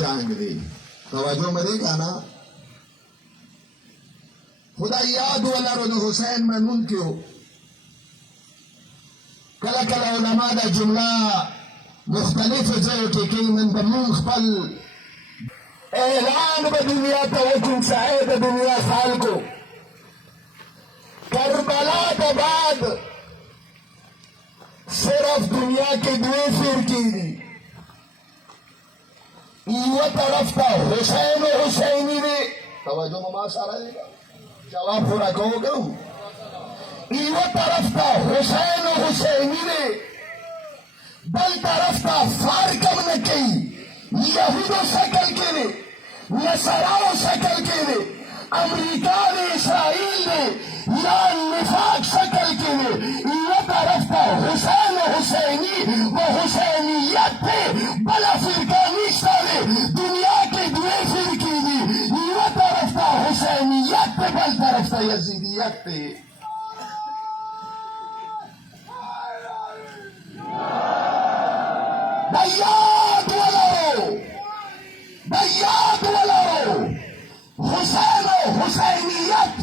جنگ دی. توجه مدی کانا خدا یاد ولرو د حسین منون کیو کله کله علما دا جمله مختلف ځایو کې کوي. من به مونږ خپل اعلان به دنیا ته وکړو چې ای د دنیا خلکو کربلا کے بعد صرف دنیا کے دوے فرقے دی. ایوہ طرف تا حسین و حسینی دی. توجہ مما سارا دی جواب پورا کہو گا. ایوہ طرف تا حسین و حسینی دی بل طرف تا فارکم نکی یہود و شکل کے دی نصرا و شکل کے دی امریکہ نے اسرائیل نے یا نفاق شکل کے لیے. یہ طرف کا حسین و حسینی و حسینیت پہ بلا فرقہ نشتہ نے دنیا کے دوے فرقی دی. یہ طرف کا حسینیت پہ بل طرف کا یزیدیت پہ. بیاد ولو بیاد ولو حسین و حسینیت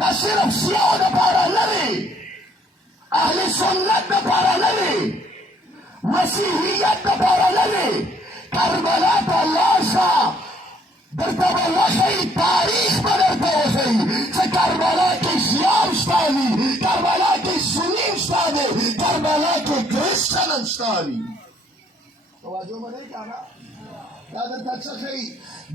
دا صرف سیاہ دا پارا نرے اہل سنت دا پارا نرے مسیحیت دا پارا نرے. کربلا تا لاشا درتا بلوخی تاریخ بدرتا وخی چه کربلا کے شیام شتالی کربلا کے سنیم شتالی کربلا کے کرسچن شتالی. توجہ مدے کانا دادر تا چخی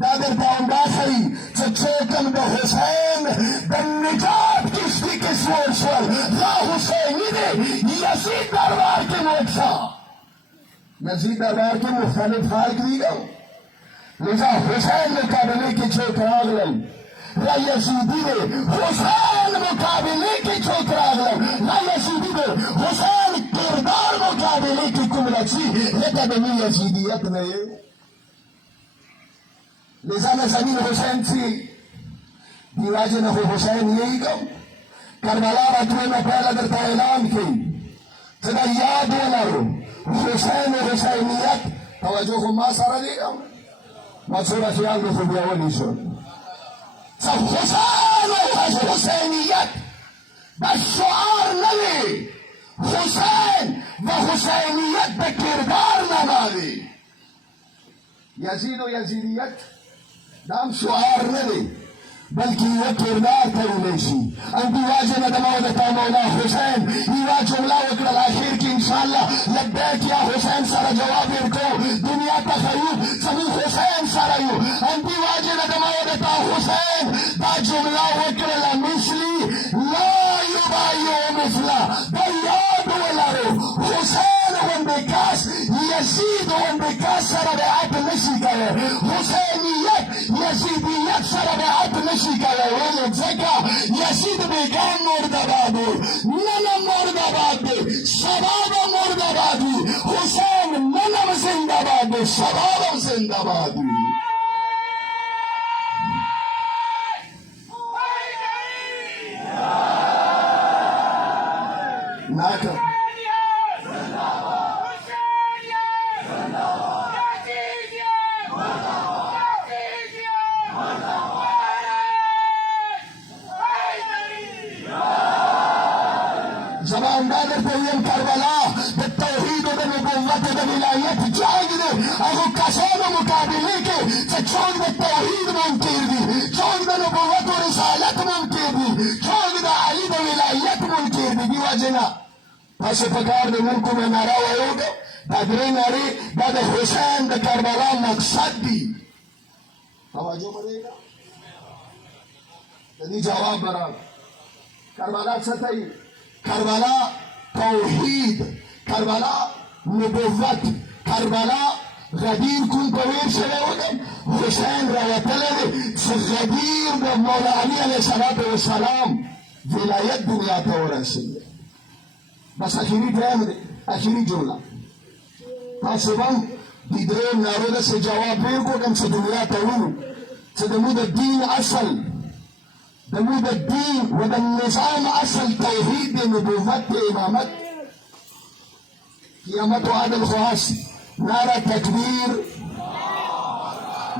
دادر تا خی چچوکن دا حسین دا نجات کشتی کسور شور دا حسینی دے یزید دربار کے موکسا یزید دربار کے مختلف خالق دی گا. لذا حسین مقابلے کی چوک راگ لئی لا یزیدی دے حسین مقابلے کی چوک راگ لئی لا یزیدی دے حسین کردار مقابلے کی کملچی لیتا دمی یزیدیت نہیں. لذا نزمین حسین تھی دیواجہ نفو حسین یہی کم کربلا رکھنے میں پہلا درتا اعلان کی جدا یاد ولرو حسین و حسینیت. توجہ کو ما سارا دی کم مصورہ خیال میں خوبی اولی شد سب حسین و حسینیت بس شعار نلے حسین و حسینیت بکردار نمالی. یزید و یزیدیت دام شعار نلے بلکہ یہ کردار ترولیشی. اندی واجہ ندمودتا مولا حسین یہ جملہ وکر الاخیر کی انشاءاللہ لبیک یا حسین سارا جواب ارکو دنیا تخیو سمی حسین سارا یو. اندی واجہ ندمودتا حسین دا جملہ وکر المثلی لا یبایو مثلا بیاد ولارو حسین وندکاس یزید وندکاس سارا بیعت نشی کرے حسینیت یزیدیت سارا بیعت نشی کرے. ویلے زکا یزید بیگان مردبادو ننم مردبادو شباب مردبادو حسین ننم زندبادو شباب زندبادو. ناکر زمان دادر پویم کربلا دا توحید و دا نبوت و دا ولایت جائگ دے اگو کسان مقابلے کے چونگ دا توحید منکر دی چونگ دا نبوت و رسالت منکر دی چونگ دا علی دا ولایت منکر دی. دی واجنا پس پکار دا ملکو میں نارا ہوگا دا درے ناری دا دا حسین دا کربلا مقصد دی. توجہ مرے گا دی جواب برا کربلا ستائی کربلا توحید کربلا نبوت کربلا غدیر کن پویر شده بودم حسین رواتله غدیر به مولا علی علیه السلام ولایت دنیا تا ورسیده. بس آخری ٹائم دے آخری جملہ تاسبم دیدرین نارود سے جواب بیر کو کم سے دنیا تا ورو سے دمود الدین اصل دمود الدین و النظام اصل توحید نبوت امامت قیامت و عدل خواست نعرہ تکبیر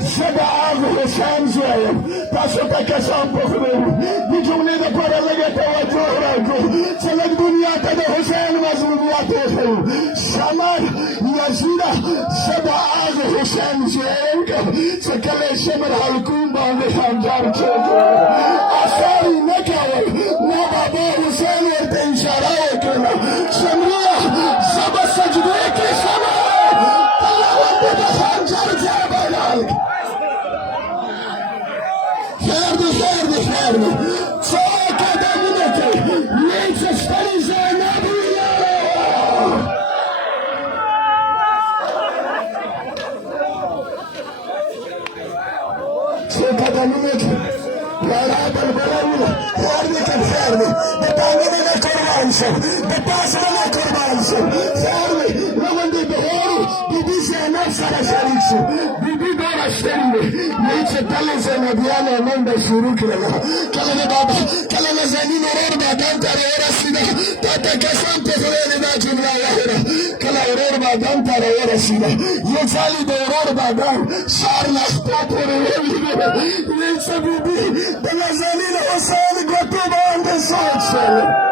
سبعة حسام زايد تاسوتا كسام بخرين بجملة دفر لغة توجه راكو سلك دنيا تدا حسين مظلوميات اخر سمر يزيدا سبعة حسام زايد سكال شمر حلقون باندي خانجار چوكو اثاري نكاول نبابا حسين ورتين شراوكنا سمرية سبا سجدوك سمر تلاوان بدا خانجار زايد Ferdi, çok adamın öte, neyse stalize ne buyuruyor? Çok adamın öte, yarabel balavula, Ferdi, betanını ne kurbansın, betasını ne kurbansın, Ferdi, lavanda behoru, bibisi nefsara şeriksin, bibi dolaştırdı, neyse talize ne diyana manda şuruk lega, kalene baba, kalene zenin oror badan tare orasida, tata kasam tefreni da cümle yahura, kala oror badan tare orasida, yezali de oror badan, şarlak popore evine, neyse bibi, bana zenin osani götü bağında soğuk söyle.